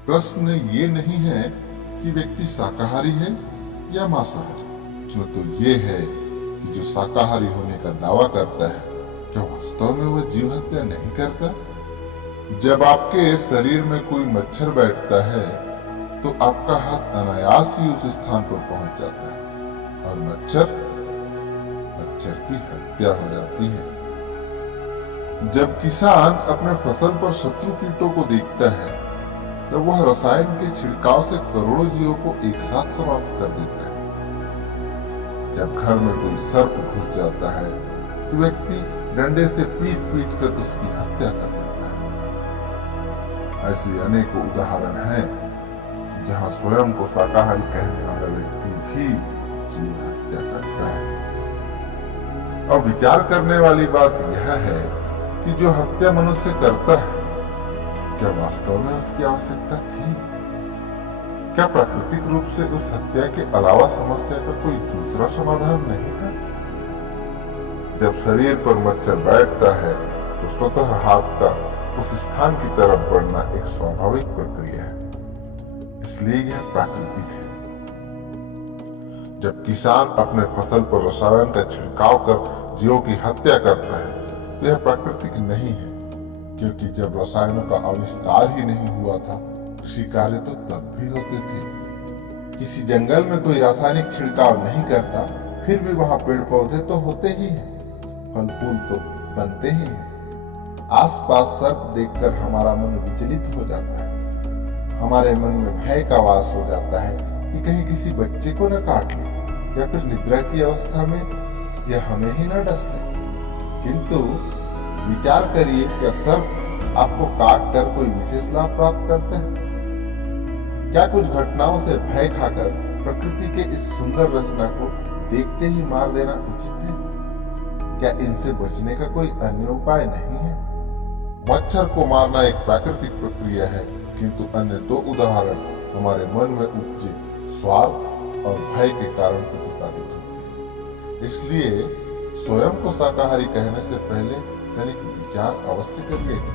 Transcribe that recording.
प्रश्न ये नहीं है कि व्यक्ति शाकाहारी है या मांसाहारी, प्रश्न तो ये है कि जो शाकाहारी होने का दावा करता है क्या वास्तव में वह जीव हत्या नहीं करता। जब आपके शरीर में कोई मच्छर बैठता है तो आपका हाथ अनायास ही उस स्थान पर पहुंच जाता है और मच्छर की हत्या हो जाती है। जब किसान अपने फसल पर शत्रु कीटों को देखता है तब वह रसायन के छिड़काव से करोड़ों जीवों को एक साथ समाप्त कर देता है। जब घर में कोई सर्प घुस जाता है तो व्यक्ति डंडे से पीट कर उसकी हत्या कर देता है। ऐसे अनेकों उदाहरण हैं जहां स्वयं को शाकाहारी कहने वाला व्यक्ति भी जीव हत्या करता है। और विचार करने वाली बात यह है कि जो हत्या मनुष्य करता है क्या वास्तव में उसकी आवश्यकता थी? क्या प्राकृतिक रूप से उस हत्या के अलावा समस्या का कोई दूसरा समाधान नहीं था? जब शरीर पर मच्छर बैठता है तो स्वतः हाथ का उस स्थान की तरफ बढ़ना एक स्वाभाविक प्रक्रिया है, इसलिए यह प्राकृतिक है। जब किसान अपने फसल पर रसायन का छिड़काव कर जीवों की हत्या करता है तो यह प्राकृतिक नहीं है, क्योंकि जब रसायनों का आविष्कार ही नहीं हुआ था कृषि कार्य तो तब भी होते थे। किसी जंगल में कोई रासायनिक छिड़काव नहीं करता फिर भी वहां पेड़ पौधे तो होते ही हैं, फल फूल तो बनते ही हैं। आसपास सर्प देखकर हमारा मन विचलित हो जाता है, हमारे मन में भय का वास हो जाता है कि कहीं किसी बच्चे को न काट ले या फिर निद्रा की अवस्था में यह हमें ही न डस ले। किंतु विचार करिए, क्या सर्प आपको काट कर कोई विशेष लाभ प्राप्त करते हैं? क्या कुछ घटनाओं से भय खाकर प्रकृति के इस सुंदर रचना को देखते ही मार देना उचित है? क्या इनसे बचने का कोई अन्य उपाय नहीं है? मच्छर को मारना एक प्राकृतिक प्रक्रिया है, किंतु अन्य दो उदाहरण हमारे मन में उपजे स्वार्थ और भय के कारण प्रतिपादित होते हैं। इसलिए स्वयं को शाकाहारी कहने से पहले तनिक विचार अवश्य करिएगा।